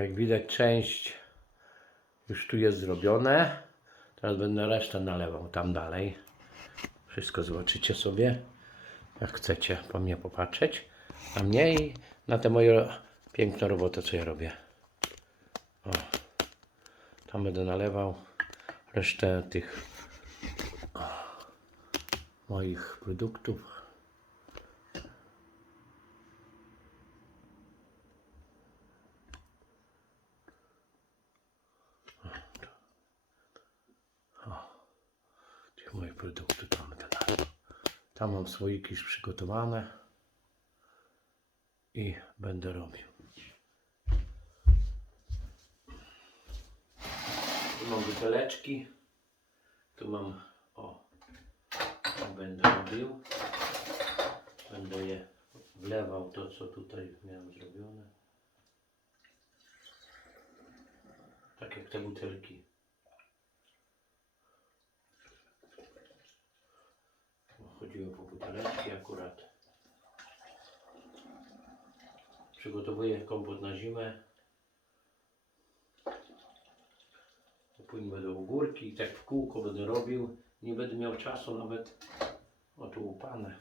Jak widać, część już tu jest zrobione. Teraz będę resztę nalewał tam dalej. Wszystko zobaczycie sobie, jak chcecie po mnie popatrzeć. A mniej na tę moją piękną robotę, co ja robię. O. Tam będę nalewał resztę tych o, moich produktów. Gdzie moje produkty tam będę nalewał. Tam mam słoiki już przygotowane i będę robił. Tu mam buteleczki. Tu mam, o, będę robił. Będę je wlewał to, co tutaj miałem zrobione. Tak jak te butelki. Chodziło po buteleczki akurat. Przygotowuję kompot na zimę. Później będą ogórki i tak w kółko będę robił. Nie będę miał czasu nawet, o tu upane,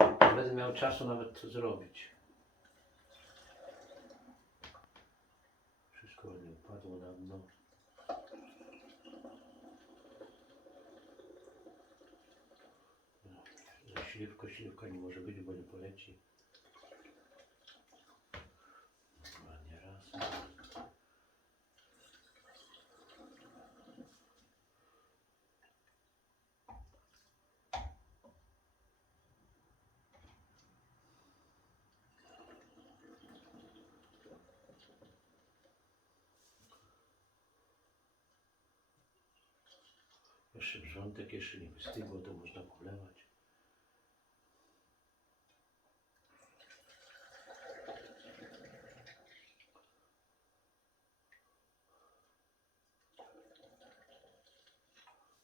nie będę miał czasu nawet to zrobić. Wszystko ładnie upadło na dno. No, Śliwka nie może być, bo nie poleci. Ładnie raz. Jeszcze wrzątek, jeszcze nie wystygło, to można polewać.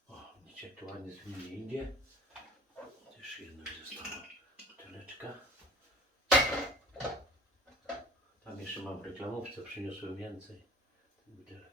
O, widzicie, to ładnie z mnie idzie. Też jedno mi została buteleczka. Tam jeszcze mam reklamówce, przyniosłem więcej butelek.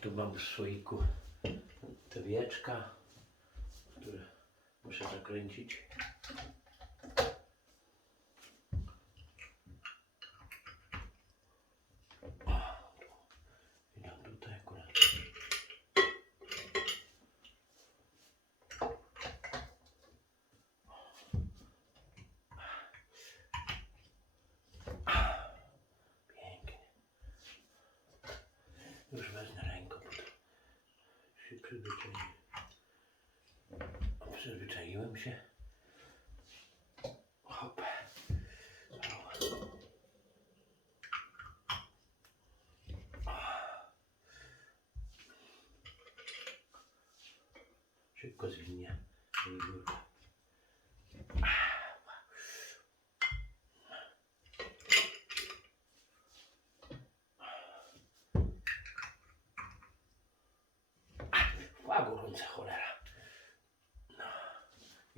Tu mam w słoiku te wieczka, które muszę zakręcić. Się.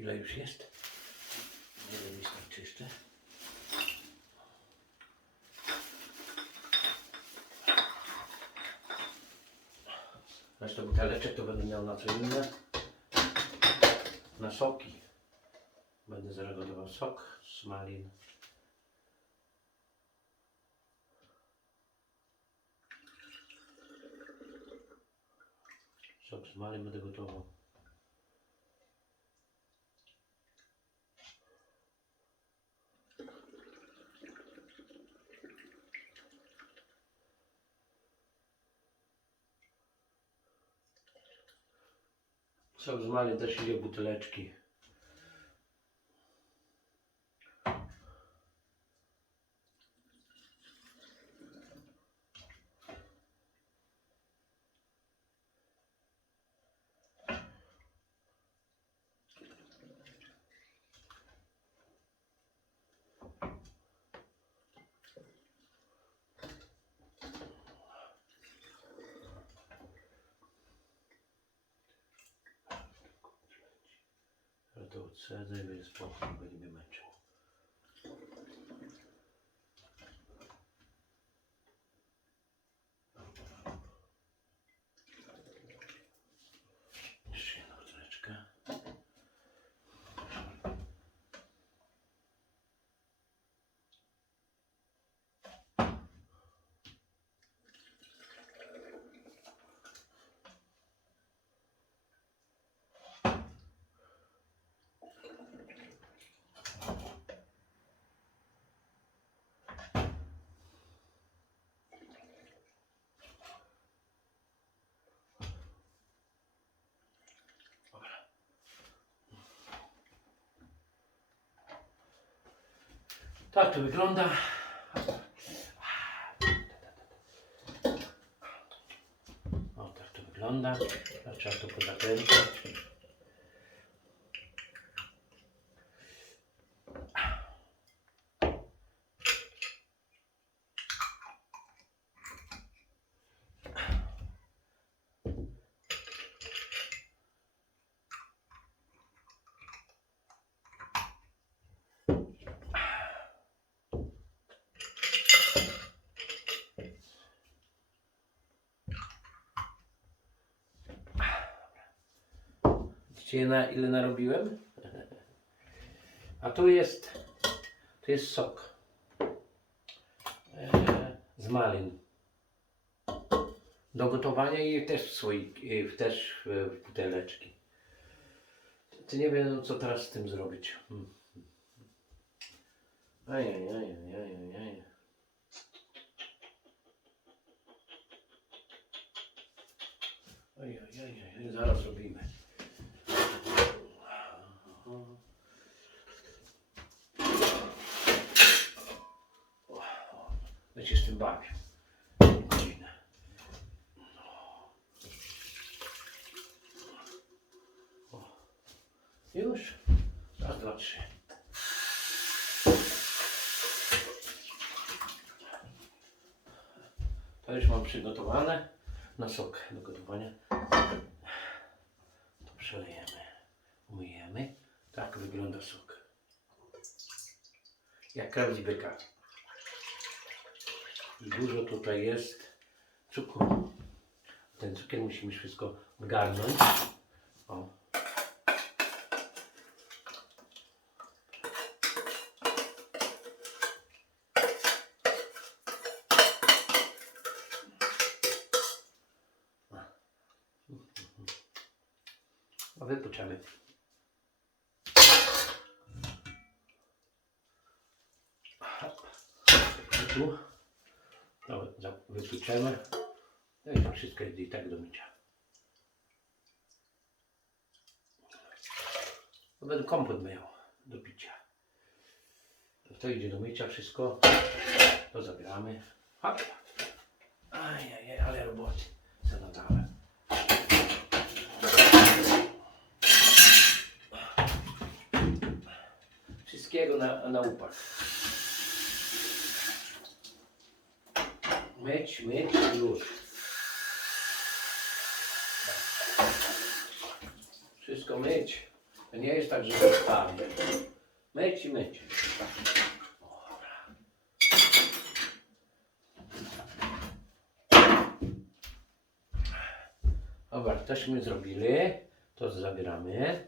Ile już jest? Nie wiem, starczy jeszcze. Resztę buteleczek to będę miał na co inne. Na soki. Będę zaraz gotował sok z malin. Sok z malin będę gotował. Z malin też idzie w buteleczki. Odcedzę i będzie spokój, będzie mnie męczył. Jeszcze Tak to wygląda. O, tak to wygląda. Trzeba to pozakręcać. Widzicie na ile narobiłem? A tu jest, tu jest sok e, z malin. Do gotowania i też w słoik, też w, buteleczki. Ty nie wiem co teraz z tym zrobić. Hmm. Ajajajajajajaj. Ajajajaj, zaraz robimy. Ja się z tym bawię. Godzinę. O. Już? Raz, dwa, trzy. To już mam przygotowane na sok do gotowania. To przelejemy, umyjemy. Tak wygląda sok. Jak kaw. I dużo tutaj jest cukru. Ten cukier musimy wszystko wgarnąć. O. A wypuczamy. Tu. Dobra, za- wypłuczemy. No i to wszystko jest i tak do mycia. To będę kompot miał do picia. To, mycia wszystko. To zabieramy. Hop. Ajajaj, ale roboty. Zanadałem. Wszystkiego na, na upak. Myć, myć i już. Wszystko myć. To nie jest tak, że zostawię. Myć i myć. Dobra. Dobra, tośmy zrobili. To zabieramy.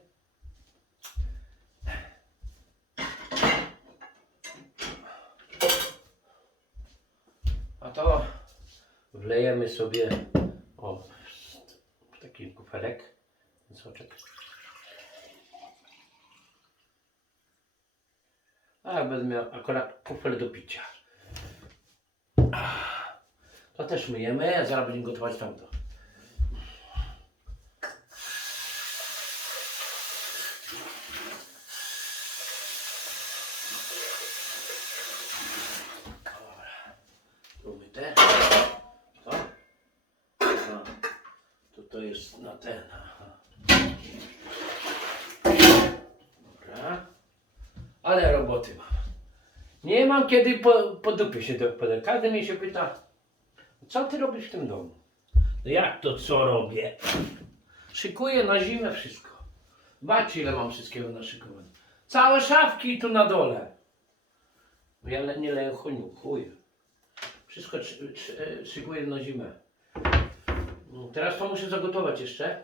A to wlejemy sobie o taki kufelek, soczek. A będę miał akurat kufel do picia. To też myjemy, zaraz będziemy gotować tamto. Dobra. Tu myte. To? No. To to jest na ten. Aha. Dobra. Ale roboty mam. Nie mam kiedy po, po dupie się dopadać. Każdy mnie się pyta, co ty robisz w tym domu? No jak to co robię? Szykuję na zimę wszystko. Zobaczcie ile mam wszystkiego naszykowane. Całe szafki tu na dole. Ja le- nie leję chuniu, chuj. Wszystko szy- szy- szykuję na zimę. No, Teraz to muszę zagotować jeszcze.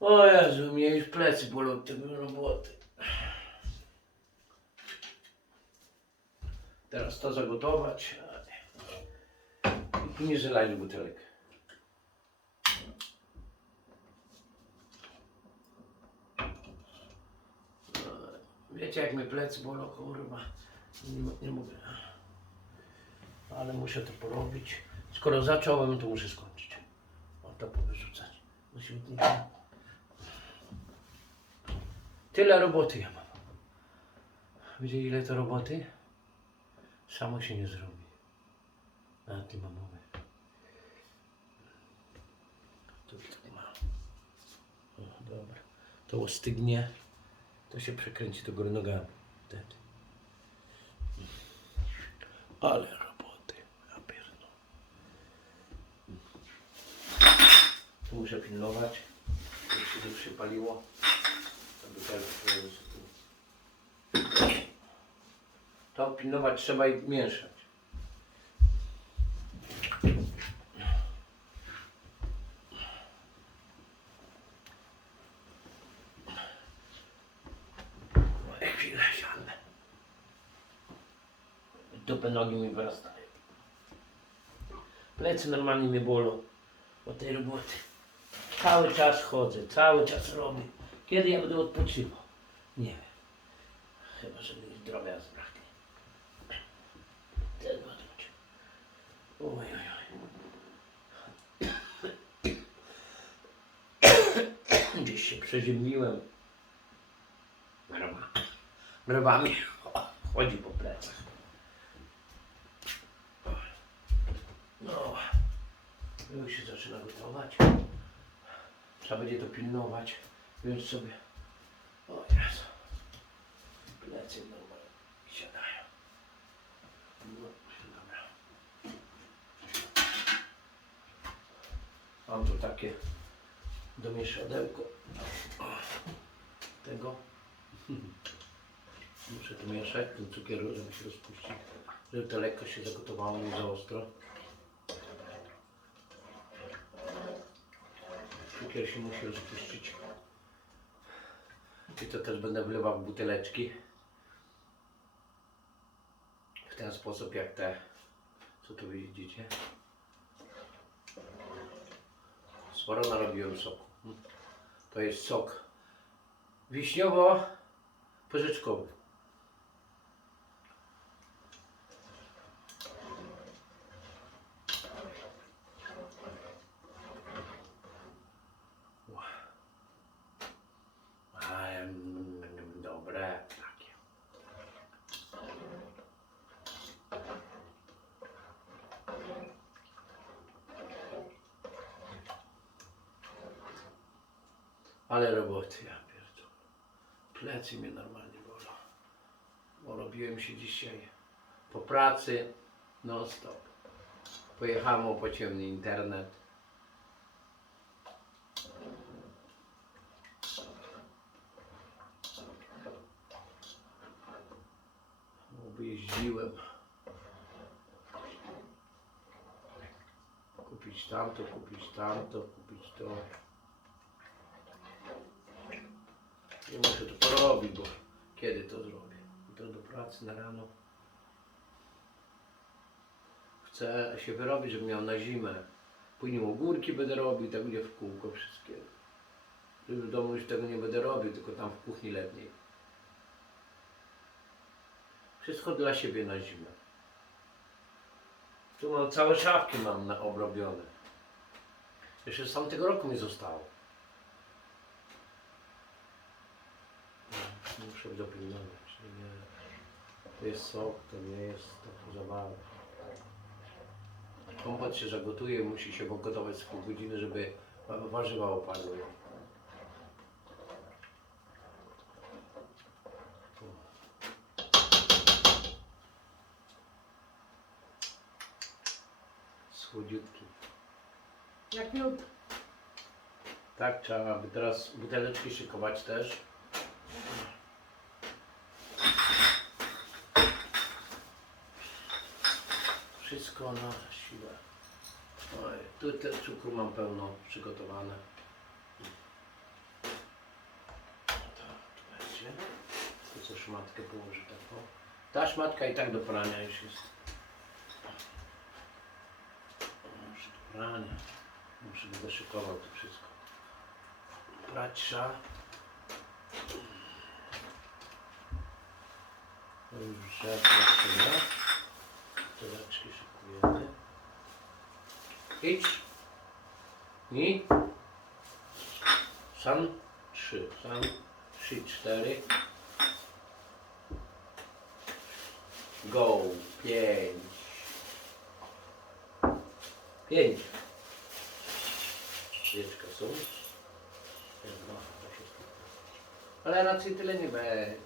O Jezu, mnie już plecy bolą tej roboty. Teraz to zagotować. I nie żelajmy butelek. Wiecie jak mnie plecy bolą, kurwa. Nie, nie mogę. Ale muszę to porobić. Skoro zacząłem, to muszę skończyć. O to powyrzucać. Do śmietnika. Tyle roboty ja mam. Wiecie ile to roboty? Samo się nie zrobi. A ty mam mówię. Tu tak ma. O, dobra. To ostygnie. To się przekręci do góry nogami. Wtedy. Ale roboty. Ja pierdolę. Tu muszę pilnować. żeby się nie przypaliło. To pilnować trzeba i mieszać. Moje chwile siadne. Dupę nogi mi wyrastają. Plecy normalnie mnie bolą od tej roboty. Cały czas chodzę, cały czas robię. Kiedy ja będę odpoczywał? Nie wiem. Chyba, że mi zdrowia zbraknie. Ten odwróć. Oj, oj, oj. Gdzieś się przeziębiłem. Brwa. Brwami chodzi po plecach. No, już się zaczyna gotować. Trzeba będzie to pilnować, więc sobie... O Jezu. Plecy normalnie siadają. No, dobra. Mam tu takie domieszadełko tego. Muszę tu mieszać ten cukier, żeby się rozpuścił, żeby to lekko się zagotowało, nie za ostro. Cukier się musi rozpuścić. I to też będę wlewał w buteleczki. W ten sposób jak te, co tu widzicie. Sporo narobiłem soku. To jest sok wiśniowo-porzeczkowy. Ale roboty, ja pierdolę. Plecy mnie normalnie bolą. Bo robiłem się dzisiaj po pracy non stop. Pojechałem po ciemny internet. Bo jeździłem. Kupić tamto, kupić tamto, kupić to. Nie muszę to porobić, bo kiedy to zrobię? To do pracy na rano. Chcę się wyrobić, żebym miał na zimę. Później ogórki będę robił, tak będzie w kółko wszystkiego. W domu już tego nie będę robił, tylko tam w kuchni letniej. Wszystko dla siebie na zimę. Tu mam całe szafki mam na obrobione. Jeszcze z tamtego roku mi zostało. No, Muszę dopilnować. Nie, to jest sok, to nie jest to zabawa. Kompot się zagotuje, musi się gotować z pół godziny, żeby wa- warzywa opadły. Słodziutki. Jak miód. Tak, trzeba by teraz buteleczki szykować też. Wszystko na siłę. Oj, tu cukru mam pełno przygotowane. Tak, będzie. Tu co szmatkę położę taką. Ta szmatka i tak do prania już jest. Już do prania. Muszę będę to wszystko. Prać trzeba. To już tyle. Buteleczki szykujemy. Idź. I. Sam trzy. Sam trzy, cztery. Go. Pięć. Pięć. Świeczka są. Ale raczej tyle nie będzie.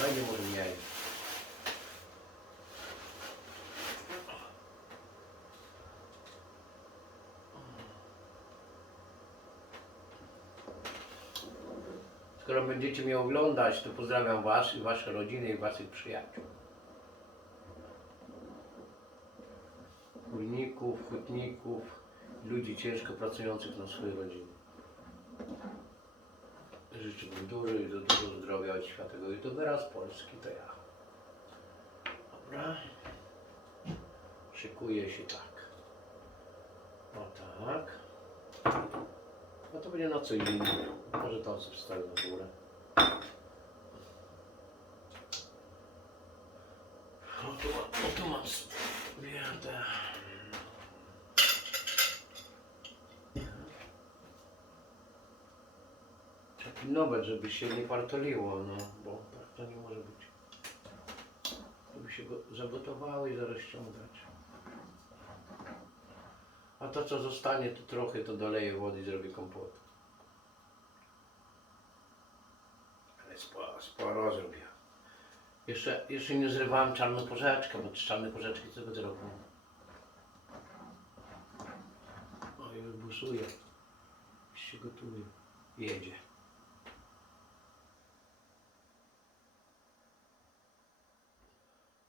No nie może. Skoro będziecie mnie oglądać, to pozdrawiam Was i Wasze rodziny i Waszych przyjaciół. Górników, hutników, ludzi ciężko pracujących na swoje rodziny. Życzę Wam dużo i dużo zdrowia od światowego youtubera z Polski, to ja. Dobra. Szykuję się tak. O tak. No to będzie na co innego. Może to wstawię na górę. No tu, no tu mam. Trzeba pilnować, żeby się nie partoliło, no, bo tak to nie może być. Żeby się go zagotowało i zaraz ściągać. A to co zostanie, to trochę to doleję wody i zrobię kompot. Ale sporo, sporo zrobię. Jeszcze, jeszcze nie zrywałem czarną porzeczkę, bo z czarnej porzeczki co będę robił? O, już busuje. Już się gotuje. Jedzie.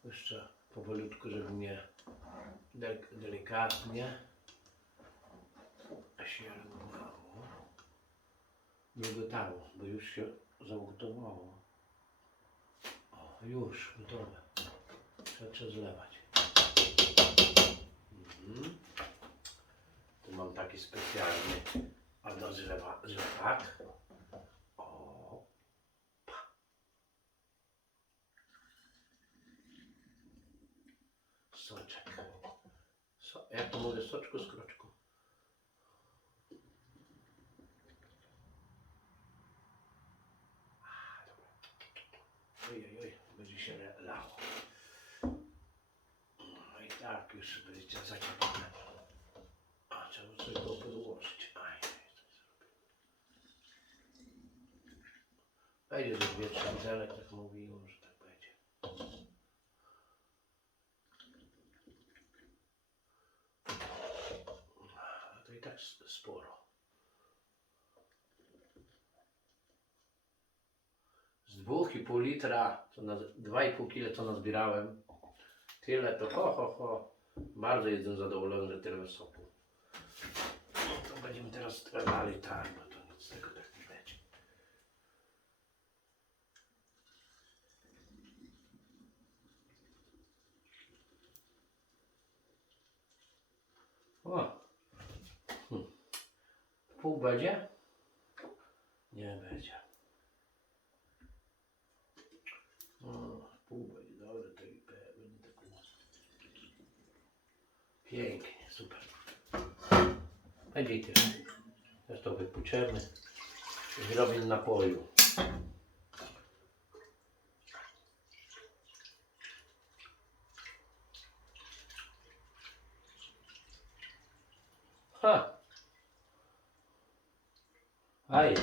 Jeszcze powolutku, żeby mnie del- delikatnie się reagowało. Nie gotało, bo już się zagotowało. O, już gotowe. Trzeba, zlewać. Mhm. Tu mam taki specjalny a do zlewa, zlewak. Soczek. So, jak to mówię, soczku z kroczku. Oj, oj, oj, będzie się le- lało. No i tak już będzie zacieplone. A trzeba sobie go podłożyć. Aj, coś. Będzie ze dwie, trzy butelek, tak mówiłem, że tak będzie. To i tak sporo. z dwóch i pół litra, co na, dwa i pół kilo co nazbierałem, tyle to ho, ho, ho. Bardzo jestem zadowolony, że tyle soku. No to będziemy teraz dalej tak, bo to nic z tego tak nie będzie. O! Hm. Pół będzie? Nie będzie. O, pół będzie, dobra, to i pe- będzie tak u- Pięknie, super. Będzie. Teraz to wypłuczemy i zrobimy napoju. Ha! Aj,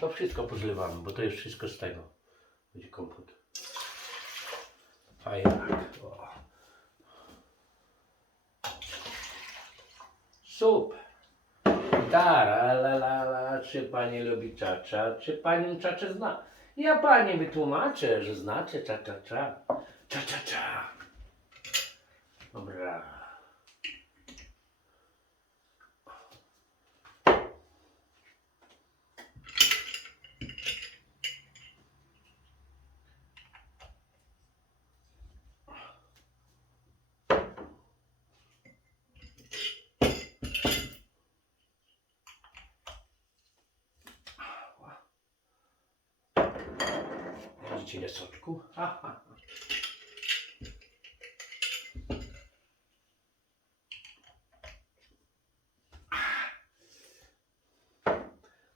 to wszystko pozlewamy, bo to jest wszystko z tego. Będzie kompot. A jak? O. Super. Gitara, la la la, czy pani lubi czacza, czy panią czaczę zna? Ja pani wytłumaczę, że znacie cza cza cza. Ile soczku? Ha, ha.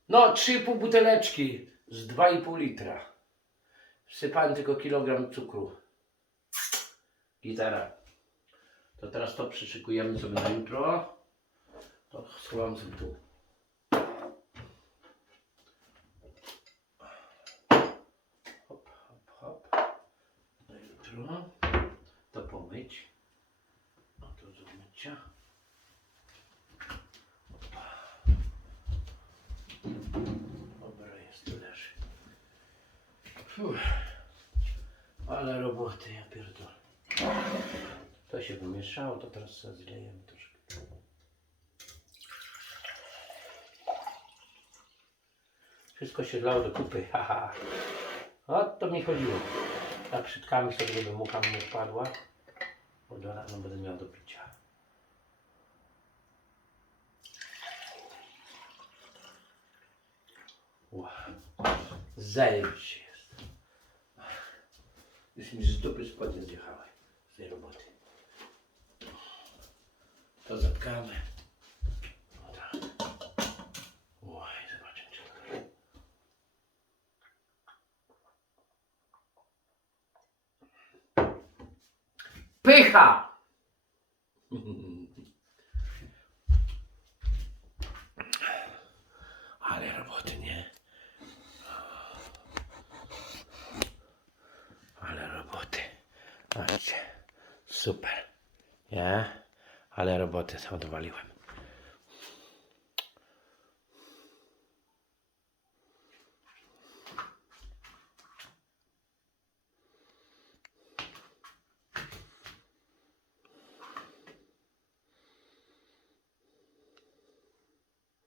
No, 3,5 buteleczki z 2,5 litra. Wsypałem tylko kilogram cukru. Gitara. To teraz to przyszykujemy sobie na jutro. To schowam sobie tu. Hop, hop, hop. Na jutro. To pomyć. No to do mycia. Opa. Dobra, jest tu leży. Fuh. Ale roboty, ja pierdolę. To się wymieszało, to teraz zlejemy troszkę. Wszystko się dlało do kupy, haha. O to mi chodziło. Tak przytkamy sobie, żeby mucha mi nie wpadła. Bo do będę miał do picia. Wow. Zajebiście. Już mi z dupy spodnie zjechały z tej roboty. To zatkamy. Tak. Pycha! Ale roboty, nie? Ale roboty. Patrzcie. Super. Nie? Ale roboty odwaliłem.